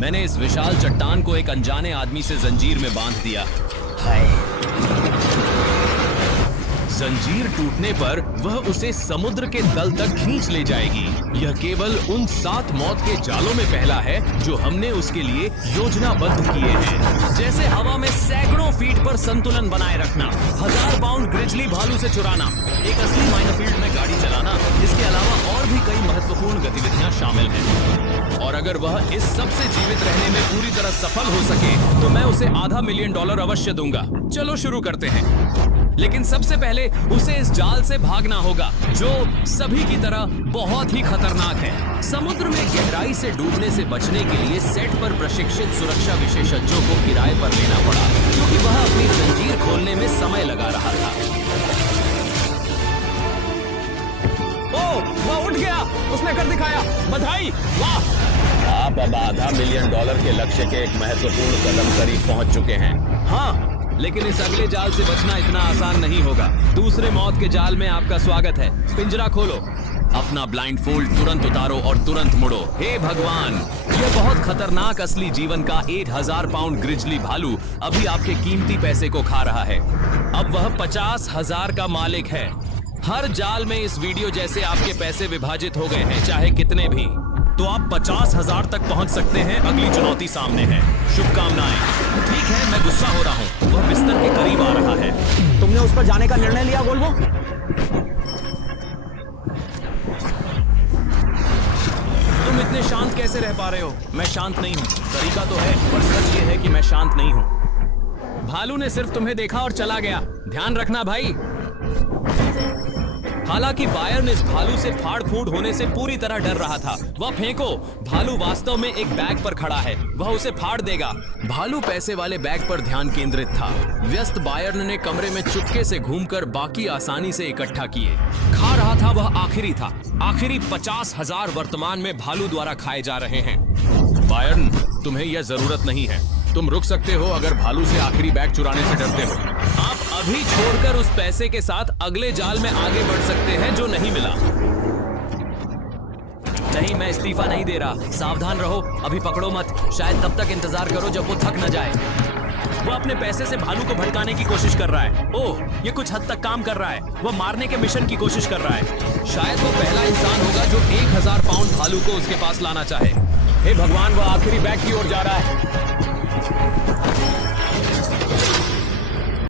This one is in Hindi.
मैंने इस विशाल चट्टान को एक अनजाने आदमी से जंजीर में बांध दिया। जंजीर टूटने पर वह उसे समुद्र के तल तक खींच ले जाएगी। यह केवल उन 7 मौत के जालों में पहला है जो हमने उसके लिए योजनाबद्ध किए हैं। जैसे हवा में सैकड़ों फीट पर संतुलन बनाए रखना, 1000 पाउंड ग्रिजली भालू से चुराना, एक असली माइनफील्ड में गाड़ी चलाना, इसके अलावा और भी कई महत्वपूर्ण गतिविधियां शामिल हैं। और अगर वह इस सब से जीवित रहने में पूरी तरह सफल हो सके तो मैं उसे $500 मिलियन अवश्य दूंगा। चलो शुरू करते हैं। लेकिन सबसे पहले उसे इस जाल से भागना होगा जो सभी की तरह बहुत ही खतरनाक है। समुद्र में गहराई से डूबने से बचने के लिए सेट पर प्रशिक्षित सुरक्षा विशेषज्ञों को किराए पर लेना पड़ा, क्योंकि वह अपनी जंजीर खोलने में समय लगा रहा था। ओह, वह उठ गया, उसने कर दिखाया, बधाई, वाह! आप अब $500 मिलियन के लक्ष्य के एक महत्वपूर्ण कदम करीब पहुंच चुके हैं। हाँ, लेकिन इस अगले जाल से बचना इतना आसान नहीं होगा। दूसरे मौत के जाल में आपका स्वागत है। पिंजरा खोलो, अपना ब्लाइंड फोल्ड तुरंत उतारो और तुरंत मुड़ो। हे भगवान, यह बहुत खतरनाक असली जीवन का 1000 पाउंड ग्रिजली भालू अभी आपके कीमती पैसे को खा रहा है। अब वह 50,000 का मालिक है। हर जाल में इस वीडियो जैसे आपके पैसे विभाजित हो गए हैं, चाहे कितने भी। तो आप 50,000 तक पहुंच सकते हैं। अगली चुनौती सामने है। शुभकामनाएं। ठीक है, मैं गुस्सा हो रहा हूं। वह बिस्तर के करीब आ रहा है। तुमने उस पर जाने का निर्णय लिया, वोल्वो? तुम इतने शांत कैसे रह पा रहे हो? मैं शांत नहीं हूं। तरीका तो है, पर सच ये है कि मैं शांत नहीं हूं। भालू ने सिर्फ तुम्हें देखा और चला गया। ध्यान रखना भाई। हालांकि बायर्न इस भालू से फाड़ फूड़ होने से पूरी तरह डर रहा था। वह फेंको, भालू वास्तव में एक बैग पर खड़ा है, वह उसे फाड़ देगा। भालू पैसे वाले बैग पर ध्यान केंद्रित था। व्यस्त बायर्न ने कमरे में चुपके से घूमकर बाकी आसानी से इकट्ठा किए। खा रहा था वह आखिरी था। आखिरी 50,000 वर्तमान में भालू द्वारा खाए जा रहे हैं। बायर्न, तुम्हें यह जरूरत नहीं है। तुम रुक सकते हो अगर भालू से आखिरी बैग चुराने से डरते हो। आप अभी छोड़कर उस पैसे के साथ अगले जाल में आगे बढ़ सकते हैं जो नहीं मिला। नहीं, मैं इस्तीफा नहीं दे रहा। सावधान रहो, अभी पकड़ो मत। शायद तब तक इंतजार करो जब वो थक न जाए। वो अपने पैसे से भालू को भटकाने की कोशिश कर रहा है। ओह, ये कुछ हद तक काम कर रहा है। वो मारने के मिशन की कोशिश कर रहा है। शायद वो पहला इंसान होगा जो 1000 पाउंड भालू को उसके पास लाना चाहे। हे भगवान, वो आखिरी बैग की ओर जा रहा है।